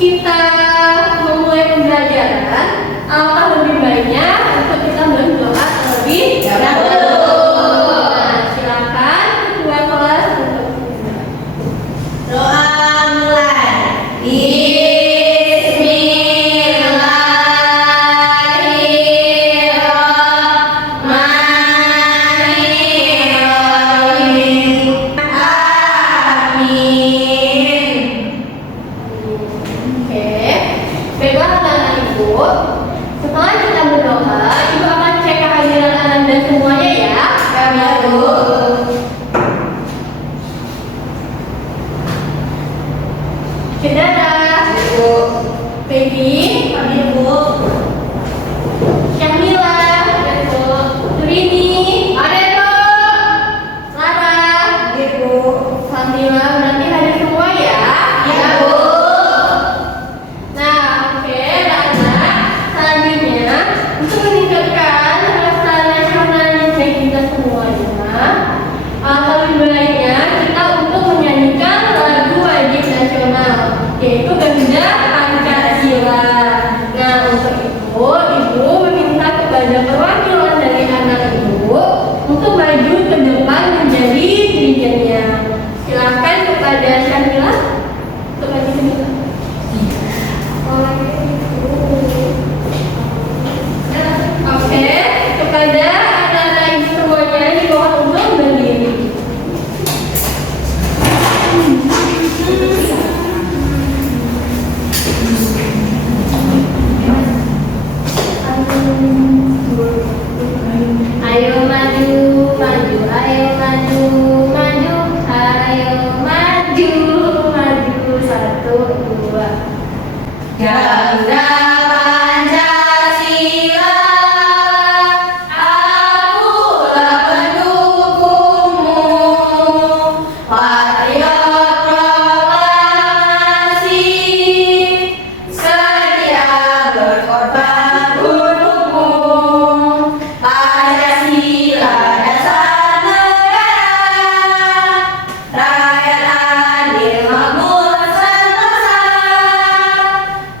kita memulai pembelajaran, alangkah lebih baiknya untuk kita berdoa terlebih dahulu. Nah, silakan ketua kelas untuk doa mulai. Baiklah anak-anak ibu, setelah kita berdoa, ibu akan cek kehadiran Anda semuanya ya. Kami Bu. Saudara, Ibu. Peggy, Kami Bu. Syamila, Turini, Lara, Ibu. Alhamdulillah berarti hadir semua ya. Iya Bu. Nah, oke, anak-anak, selanjutnya untuk meningkatkan rasa nasionalisme kita semuanya, lebih baiknya kita untuk menyanyikan lagu wajib nasional, yaitu Garuda Pancasila. Nah, untuk itu, ibu meminta kepada perwakilan dari anak ibu untuk maju ke depan menjadi dirijennya. Silakan kepada Syamila untuk maju ke depan. Oke, kepada anak-anak ibu semuanya di bawah untuk berdiri. Ayo maju, maju, ayo maju, maju, ayo maju, maju, 1, 2. Garuda Pancasila, akulah pendukungmu, patriot proklamasi, sedia berkorban untukmu. Pancasila dasar negara, rakyat adil makmur sentosa,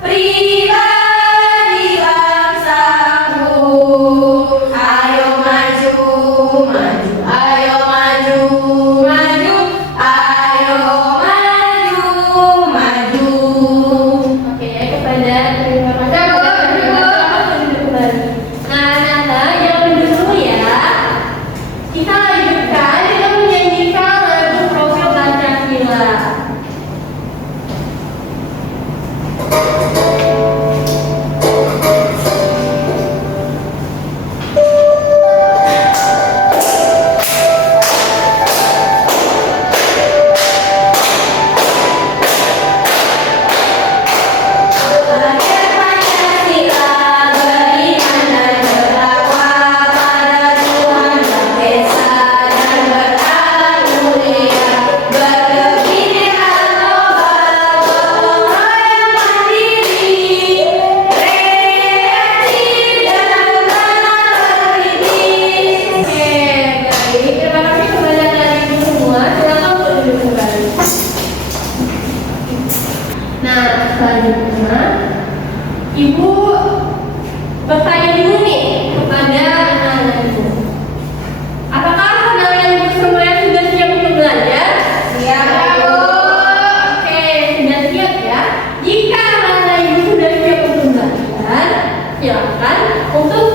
pribadi bangsaku. Ayo maju, maju, ayo maju, maju, ayo maju, maju. Oke, kepada terima kasih kembali. Nah, anak-anak yang duduk dulu ya. Kita lanjutkan dengan menyanyikan lagu Profil Pancasila. Rakyat Pancasila beriman dan bertakwa pada Tuhan Yang Esa dan berakhlak mulia, berkebinekaan global, gotong royong mandiri, kreatif dan tanah berkritis. Oke, baik. Terima kasih kepada anak ibu semua. Silakan untuk duduk kembali. Nah, selanjutnya ibu bertanya dulu nih kepada anak-anak ibu. Apakah anak-anak ibu semuanya sudah siap untuk belajar? Siap, Bu. Oke, sudah siap ya. Jika anak-anak ibu sudah siap untuk belajar, silakan untuk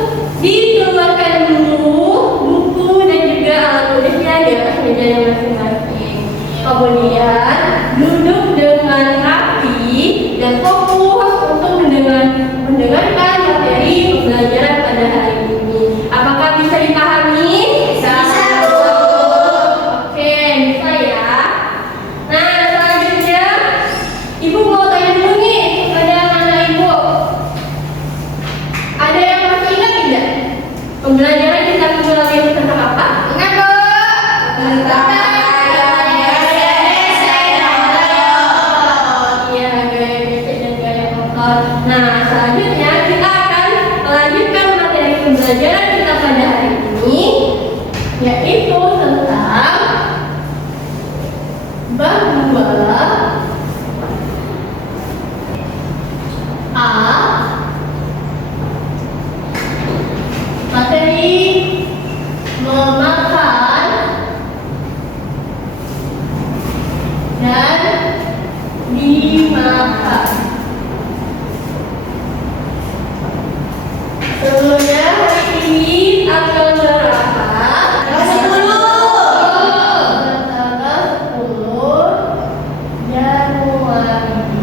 dikeluarkan dulu buku dan juga alat tulisnya di atas mejanya masing-masing. Kemudian duduk dengan rapi dan fokus untuk mendengarkan materi pembelajaran pada hari ini. Apakah bisa dipahami? Bisa, Bu. Oke, bisa ya. Nah, selanjutnya ibu mau tanya dulu nih kepada anak-anak ibu. Ada yang masih ingat tidak? Pembelajaran kita minggu lalu itu tentang apa? Ingat, Bu. Tentang Iya, gaya gesek dan gaya motor. Nah, selanjutnya kita akan melanjutkan materi pembelajaran kita pada hari ini, yaitu tentang bab 2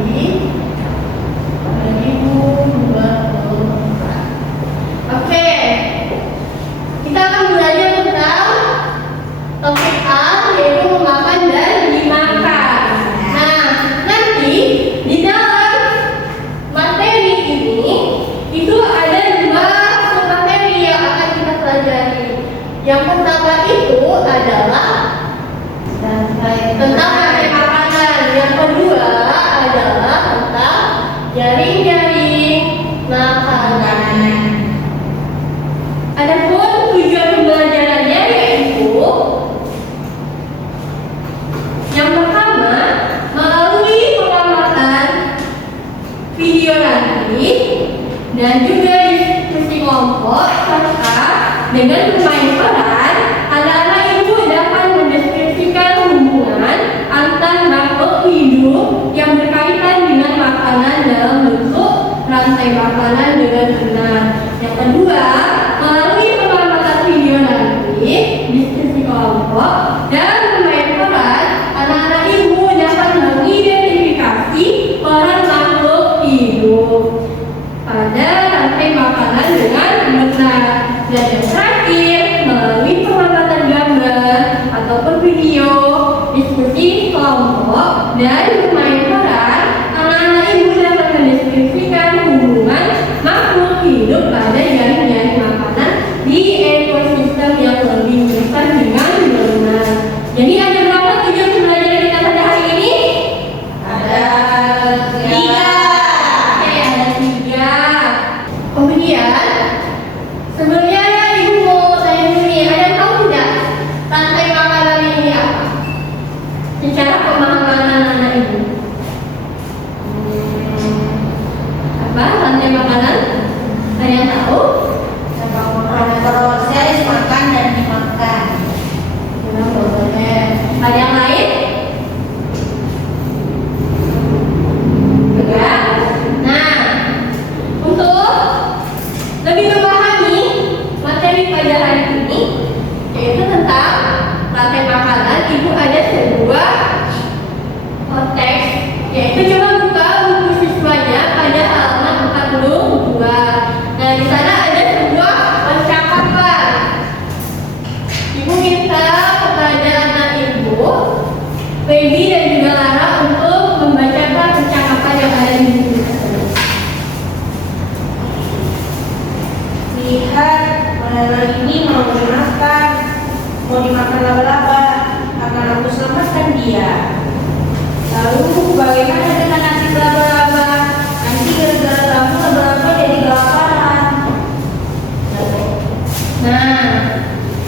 2024. Oke, kita akan belajar tentang topik A, yaitu memakan dan dimakan. Nah, nanti di dalam materi ini itu ada dua materi yang akan kita pelajari. Yang pertama itu adalah tentang rantai makanan. Yang kedua adalah tentang jaring-jaring makanan. Adapun tujuan pembelajarannya yaitu yang pertama, melalui pengamatan video nanti dan juga diskusi kelompok serta dengan bermain peran, anak-anak ibu dapat mendeskripsikan hubungan antar makhluk hidup yang berkaitan dengan makanan dalam bentuk rantai makanan dengan benar. Yang kedua, melalui pengamatan video nanti, diskusi kelompok, dan bermain peran, anak-anak ibu dapat mengidentifikasi peran makhluk hidup pada rantai makanan dengan benar. Dan yang terakhir, melalui pengamatan gambar ataupun video, diskusi kelompok, dan bermain peran, anak-anak ibu dapat mendeskripsikan hubungan makhluk hidup pada jaring-jaring makanan di ekosistem yang lebih besar dengan benar. Jadi ada berapa tujuan pembelajaran kita pada hari ini? Ada 3. Oke, ada 3. Kemudian sebelumnya ibu mau tanya dulu nih, ada yang tahu tidak rantai makanan ini apa? Secara pemahaman anak-anak ibu. Apa rantai makanan? Ada yang tahu? Proses makan dan dimakan. Nah, boleh. Ada yang lain? Enggak. Nah, untuk lebih memahami materi pada hari ini, yaitu tentang rantai makanan, ibu ada sebuah teks, yaitu coba buka buku siswanya pada halaman 42. Nah, di sana ada sebuah percakapan. Ibu minta kepada anak ibu, Feby dan juga Lara, untuk membacakan percakapan yang ada di buku tersebut. Lihat, lele ini mau dimakan laba-laba. Akan aku selamatkan dia. Lalu bagaimana dengan nasib laba-laba? Nanti gara-gara kamu laba-laba jadi kelaparan. Nah,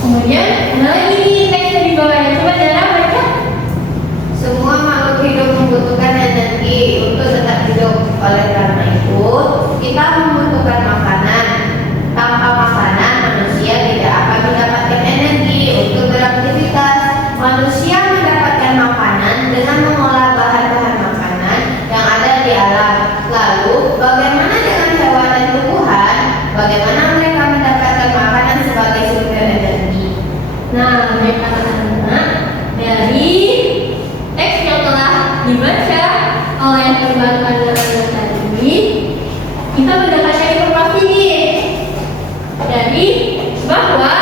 kemudian ada lagi nih teks di bawahnya. Coba Dara baca. Semua makhluk hidup membutuhkan energi untuk tetap hidup. Oleh karena itu, kita membutuhkan makanan. Tanpa makanan, manusia tidak akan mendapatkan energi untuk beraktivitas. Manusia mendapatkan makanan dengan mengolah bahan-bahan makanan yang ada di alam. Lalu, bagaimana dengan hewan dan tumbuhan? Bagaimana mereka mendapatkan makanan sebagai sumber energi? Nah, baik anak-anak, dari teks yang telah dibaca oleh teman anak-anak tadi, kita mendapatkan informasi nih dari bahwa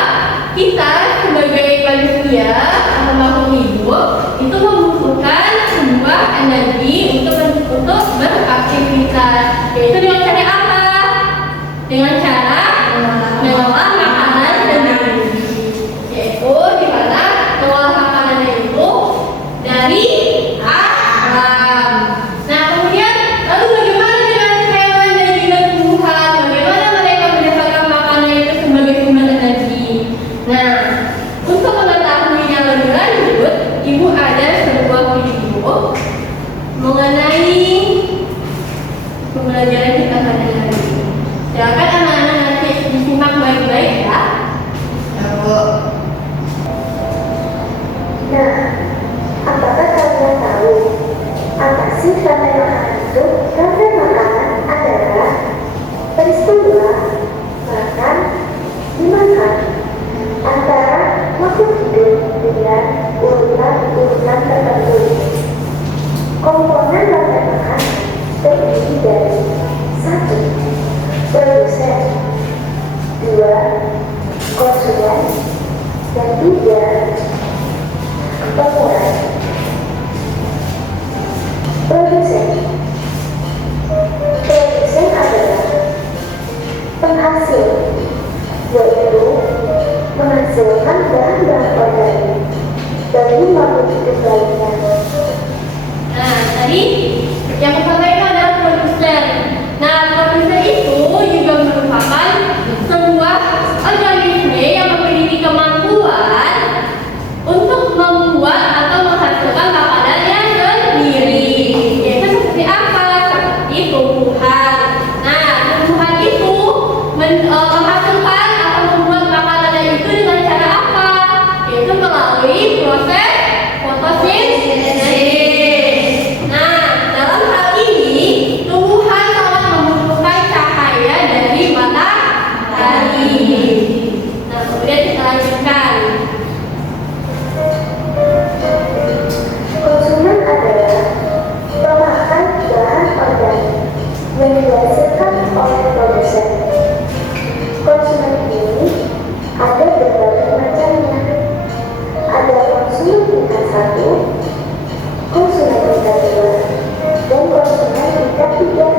kita sebagai manusia atau makhluk hidup itu membutuhkan sebuah energi untuk beraktivitas, yaitu dengan cara apa? Dengan cara mengolah makanan dan energi, yaitu di mana mengolah makanannya itu dari alam. Nah, kemudian lalu bagaimana dengan hewan dan juga tumbuhan? Bagaimana mereka mendapatkan makanan itu sebagai sumber energi? Nah, untuk mengetahui yang lebih lanjut, ibu ada sebuah video mengenai pembelajaran kita dari satu, produsen, dua, konsumen, dan tiga, pemurah. Produsen adalah penghasil, yaitu menghasilkan bahan-bahan organik bagi makhluk hidup lainnya. Nah, tadi yang pertama itu adalah produsen. Nah, produsen itu juga merupakan sebuah organisme yang memiliki kemampuan untuk membuat atau menghasilkan makanannya sendiri. Yaitu seperti apa? Seperti tumbuhan. Nah, tumbuhan itu menghasilkan atau membuat makanannya itu dengan cara apa? Yaitu melalui proses fotosintesis. Nah, dalam hal ini tumbuhan sangat membutuhkan cahaya dari matahari. Nah, kemudian kita lanjutkan. Konsumen adalah pemakan bahan organik yang dihasilkan oleh produsen. Konsumen ini ada berbagai macamnya. Ada konsumen tingkat 1, konsumen tingkat 2, dan konsumen tingkat 3.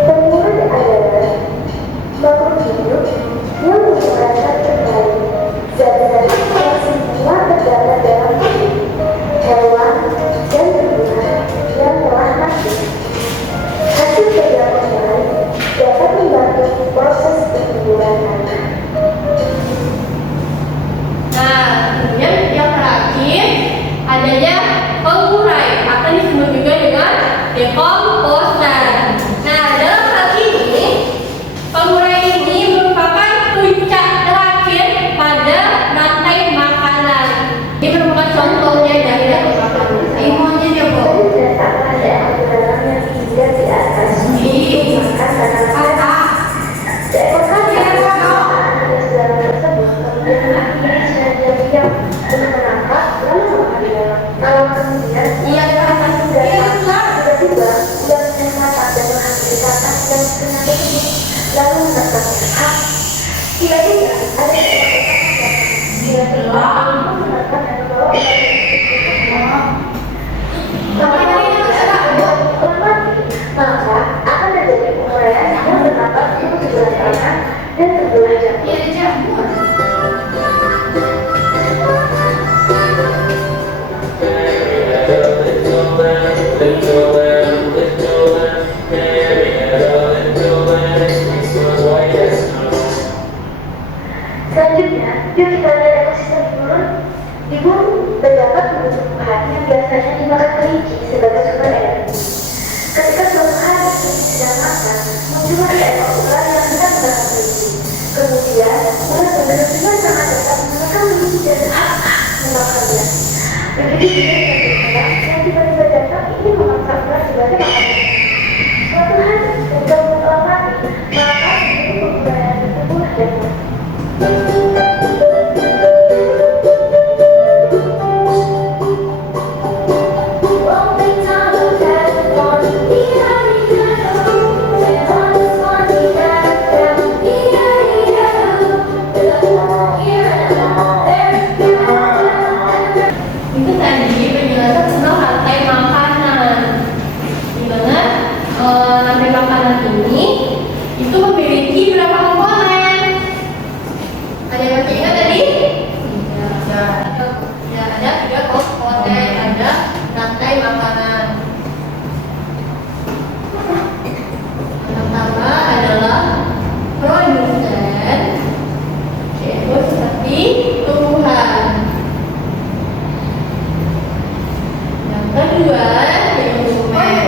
Pemurah adalah makhluk hidup yang menggunakan terbaik zat-zat yang semua terdapat dalam tubuh hewan dan tumbuhan yang telah mati. Hasil kerja pemurah dapat membantu proses pertumbuhan tanah. Nah, kemudian yang terakhir adanya pengurai atau disebut juga dengan dekomposer. Nah, dalam hal ini pengurai ini merupakan puncak terakhir pada rantai makanan. Ini merupakan contohnya dari rantai makanan. Imunya dia Bu. Terdapat pada aturan yang tidak di atas untuk makan tanah. Seekor kambing ada dalam tersebut kemudian akhirnya sengaja diam untuk menangkap lalu mengambil. Kalau kemudian ia datang tiba-tiba ia menyesatkan dan mengambil kata yang kena tersebut lalu menangkap. Tiba-tiba ada seekor kambing dia telah menangkap dan membawa maka akan terjadi penguraian yang terdapat untuk sebelah kanan dan sebelah jamur. Selanjutnya, yuk kita lihat ekosistem burung. Di bumi terdapat tumbuhan yang biasanya dimakan kelinci sebagai sumber energi. Ketika suatu hari kelinci sedang makan, muncullah seekor ular yang hendak makan kelinci. Kemudian, ular benar-benar sangat dekat menekan kelinci dan memakannya. Begitu juga dengan yang tiba-tiba datang ingin memaksa ular sebagai makanan. Suatu hari, ular telah mati, maka itu penggunaan tersebut dan Itu tadi penjelasan tentang rantai makanan. Di mana rantai makanan ini itu memiliki berapa komponen? Ada yang masih ingat tadi? Ya, ada 3 komponen. Ada rantai makanan. Yang pertama adalah produsen, yaitu seperti tumbuhan. Yang kedua yaitu konsumen.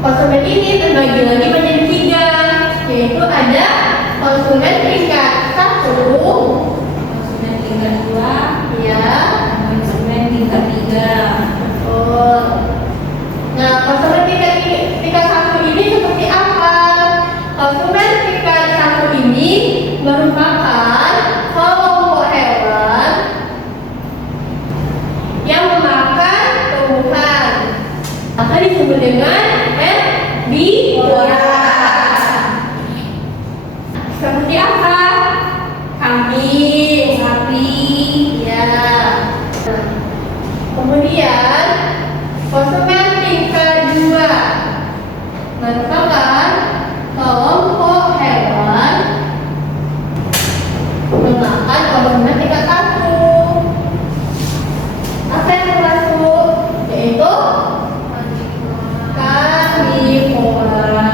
Konsumen ini terbagi lagi menjadi 3, yaitu ada konsumen tingkat 1, konsumen tingkat 2, ya, konsumen tingkat 3. betul. Nah, konsumen tingkat 1 ini seperti apa? Konsumen tingkat 1 ini merupakan kelompok hewan disebut dengan herbivora. Seperti apa? Kambing, sapi, ya. Kemudian konsumen tingkat 2 merupakan kelompok hewan memakan konsumen tingkat 1. Apa yang termasuk? Yaitu karnivora.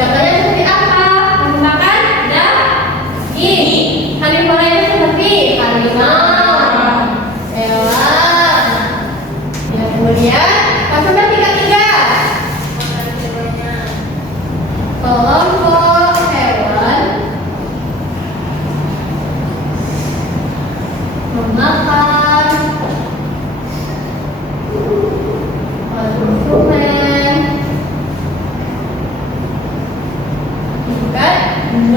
Contohnya seperti apa? Memakan daging. Karnivora itu seperti harimau, hewan. Ya, kemudian konsumen tingkat 3. Kelompok hewan memakan konsumen tingkat 2,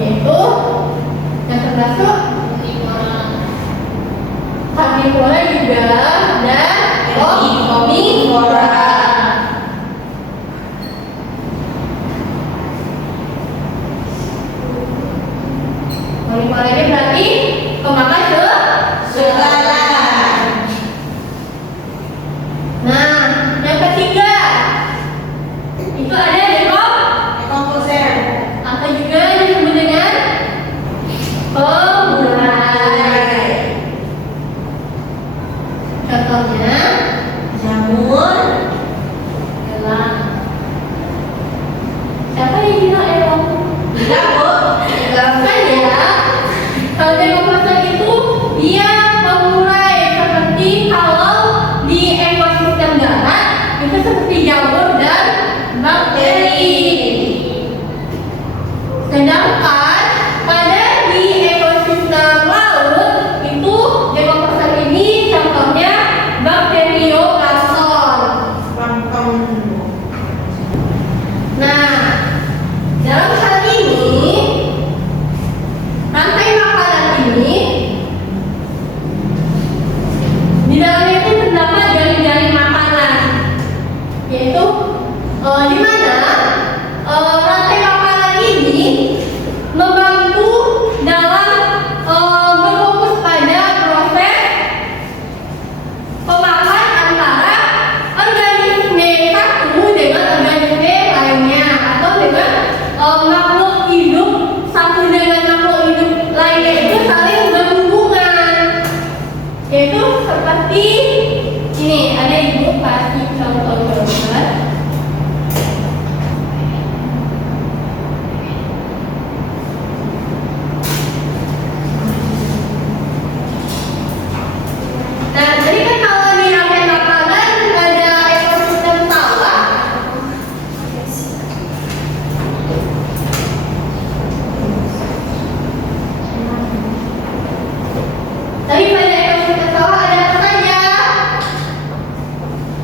yaitu yang termasuk karnivora juga dan omnivora. Omnivora ini berarti pemakan segala. Nah, yang ketiga itu ada Dekomposer. atau juga disebut dengan pemulai. Contohnya Jamur. elang. Siapa yang bilang elang? Tidak, Bu. Kan ya, kalau dekomposer itu dia pemulai, seperti kalau di ekosistem darat itu seperti jamur dan bakteri. Sedangkan pada di ekosistem laut itu dekomposer ini contohnya bakterioplankton. Plankton. Nah, dalam hal ini rantai makanan ini di dalamnya itu terdapat jaring-jaring makanan, yaitu di mana rantai makanan ini membantu dalam berfokus pada proses pemakan antara organisme satu dengan organisme lainnya, atau dengan makhluk hidup satu dengan makhluk hidup lainnya itu saling berhubungan, yaitu seperti ini. Ada ibu kasih contoh gambar. Nah, jadi kan kalau di rantai makanan ada ekosistem sawah. Tapi pada ekosistem sawah ada apa saja?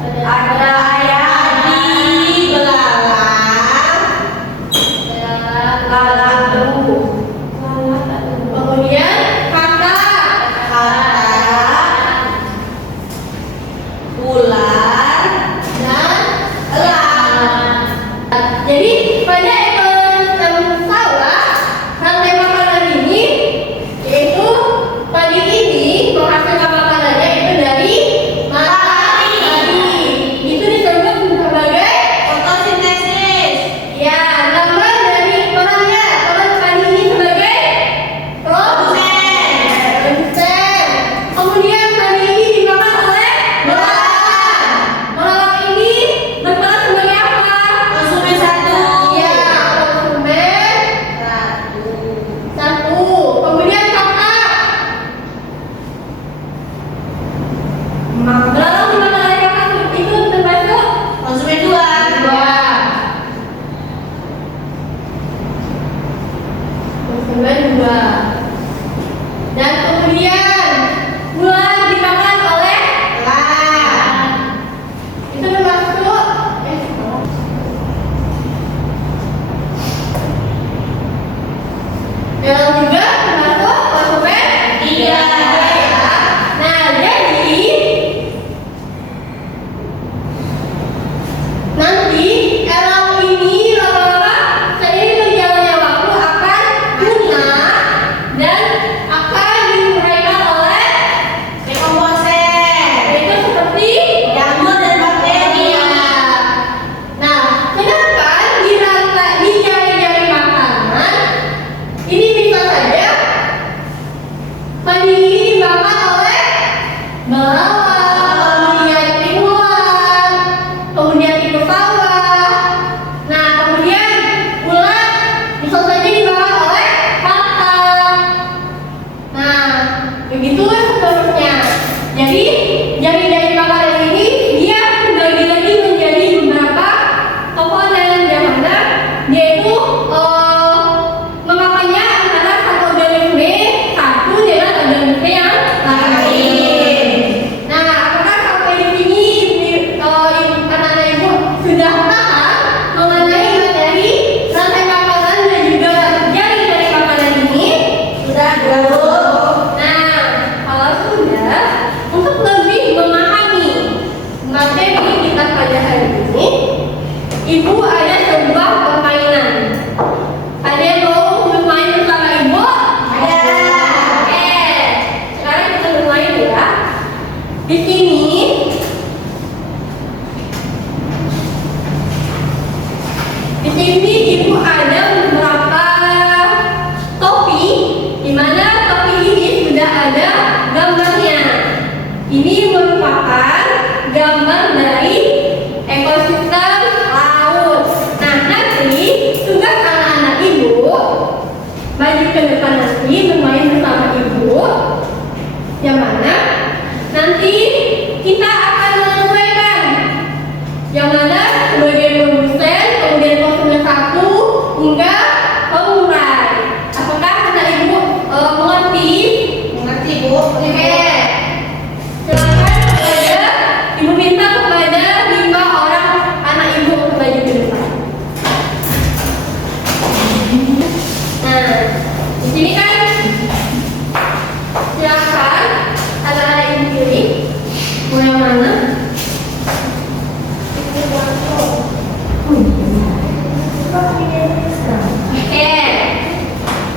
Ada ayam, belalang, lalat, Kemudian kakak, ular, dan elang. jadi pada ekosistem sawah rantai makanan ini yaitu padi ini menghasilkan makanannya itu dari matahari. Itu disebut sebagai Fotosintesis. ya gambar dari perannya. Peran padi ini sebagai produsen. Kemudian padi ini dimakan oleh belalang. Belalang ini berperan sebagai apa? Konsumen 1. Ya, konsumen 1. Kemudian kakak. Belalang dimakan oleh kakak itu termasuk Konsumen 2. 2. Konsumen 2. Dan kemudian ular dimakan oleh Elang. itu termasuk yang juga termasuk konsumen 3. Nah, jadi Di sini kan silakan anak-anak ibu pilih mau yang mana? Oke.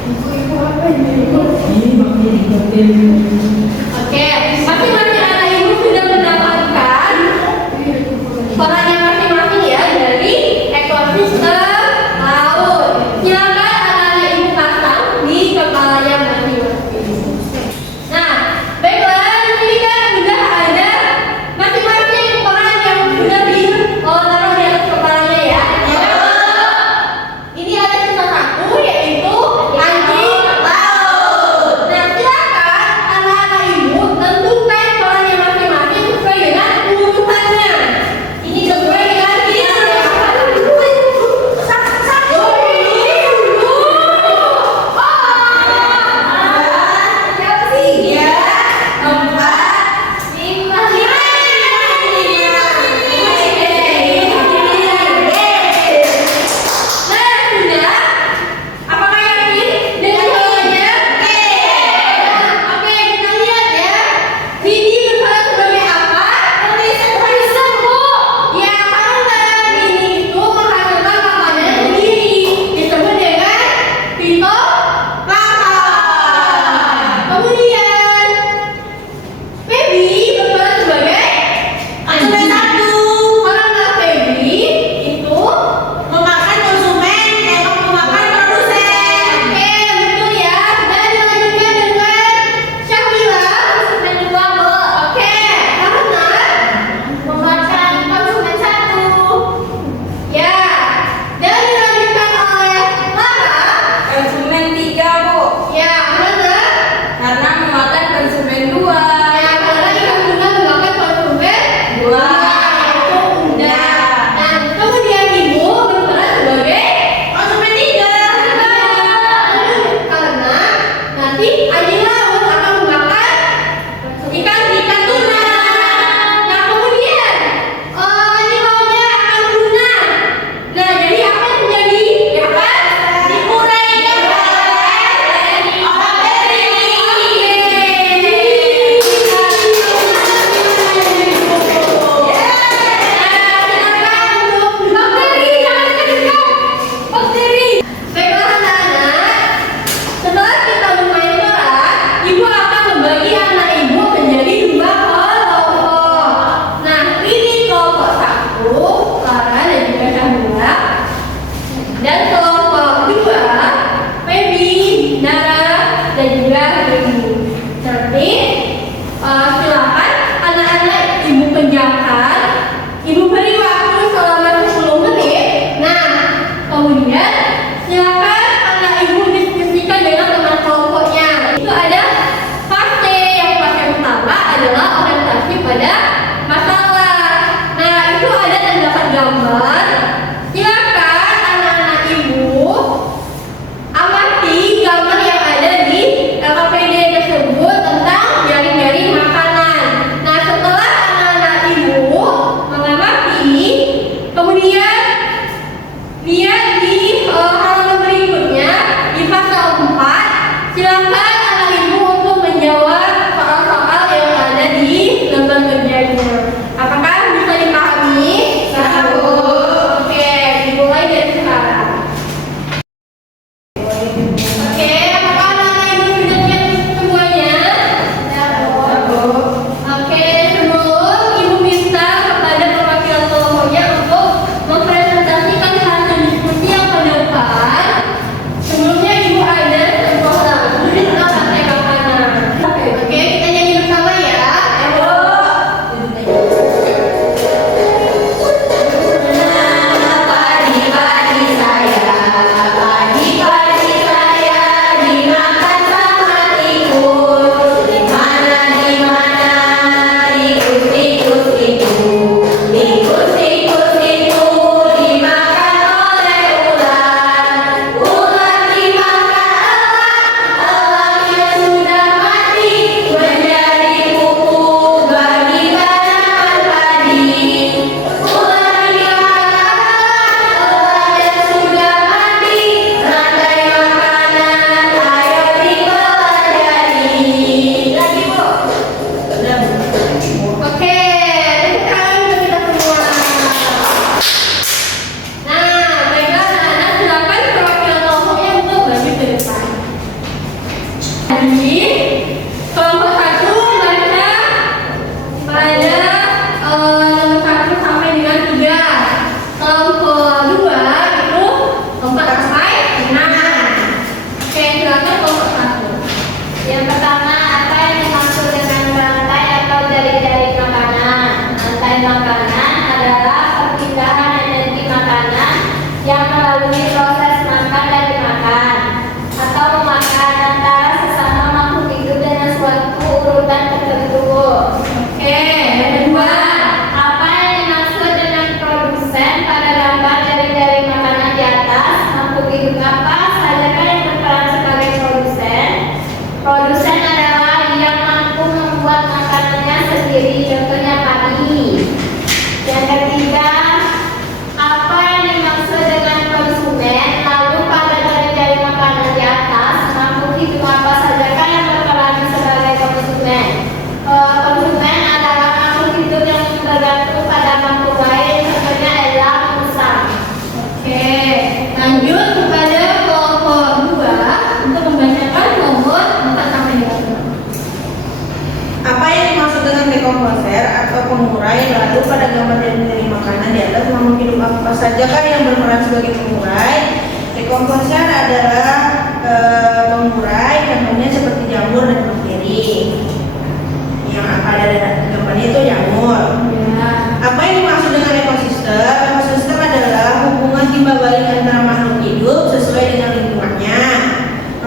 Ibu-ibu apa ini? Oke, masing-masing anak ibu sudah mendapatkan perannya masing-masing ya dari ekosistem laut. Silakan anak-anak ibu pasang di kepalanya masing-masing. Nah, baiklah, di sini kan sudah ada masing-masing peran yang sudah taruh di atas kepalanya ya. Ini ada sisa satu yaitu anjing laut. Nah, silakan anak-anak ibu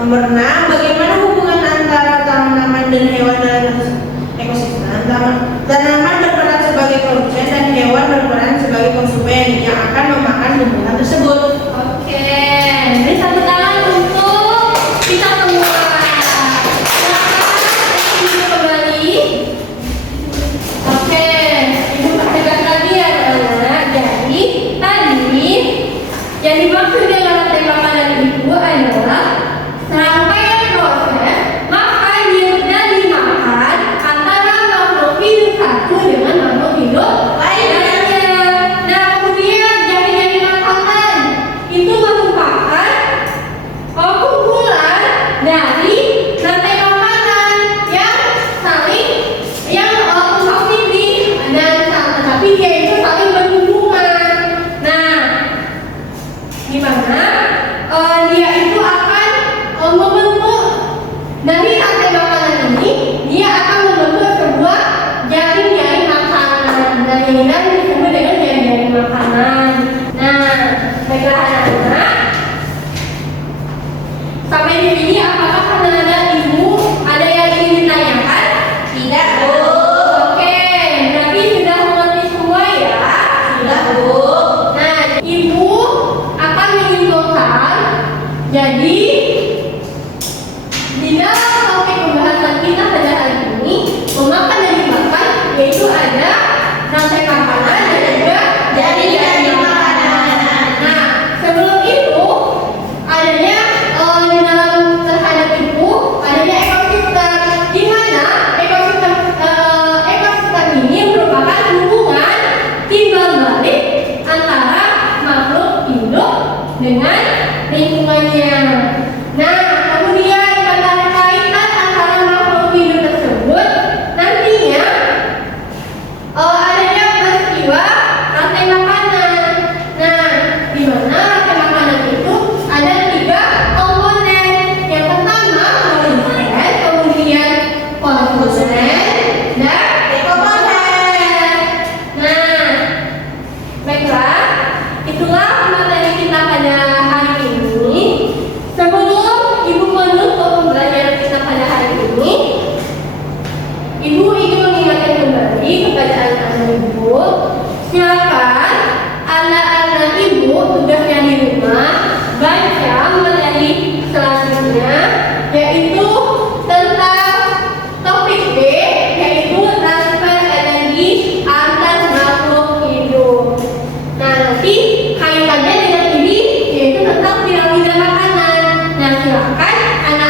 Nomor 6, bagaimana hubungan antara tanaman dan hewan dalam ekosistem? Tanaman berperan sebagai produsen dan hewan berperan sebagai konsumen yang akan memakan tumbuhan tersebut. Oke, beri tepuk tangan untuk kita semua. Silakan kembali. Oke, ibu pertegas lagi ya anak. Jadi tadi yang dimaksud dengan rantai makanan itu adalah serangkaian proses makan dan dimakan antara makhluk hidup satu dengan makhluk hidup lainnya. Nah, kemudian jadi makanan itu merupakan kumpulan dari rantai makanan yang saling kompetitif dan tapi dia itu saling berhubungan. Nah, gimana dia itu akan membentuk dari rantai makanan ini, dia akan membentuk sebuah jaring-jaring makanan. Dan ini disebut dengan jaring-jaring makanan. Nah, baiklah anak-anak, sampai di sini apakah anak-anak ibu ada yang ingin ditanyakan? Tidak, Bu. Oke, berarti sudah mengerti semua ya? Sudah, Bu. Nah, ibu akan menyimpulkan. Jadi di dalam topik pembahasan kita pada hari ini, memakan dan dimakan, yaitu ada rantai makanan dan juga jaring-jaring makanan. Nah, sebelum itu adanya di dalam terhadap itu adanya ekosistem, di mana ekosistem ini merupakan hubungan timbal balik antara makhluk hidup dengan lingkungannya. Nah, kemudian keterkaitan antara makhluk hidup tersebut nantinya adanya peristiwa rantai makanan. Nah, di mana rantai makanan itu ada 3 komponen. Yang pertama produsen, kemudian konsumen, dan dekoposen. Nah, baiklah, itulah materi kita pada hari ini. Sebelum ibu menutup pembelajaran kita pada hari ini, ibu ingin mengingatkan kembali kepada anak-anak ibu, silakan anak-anak ibu tugasnya di rumah baca materi selanjutnya, yaitu tentang topik B, yaitu transfer energi antar makhluk hidup. Nah, nanti kaitannya dengan ini yaitu tentang piramida makanan. Nah, silakan anak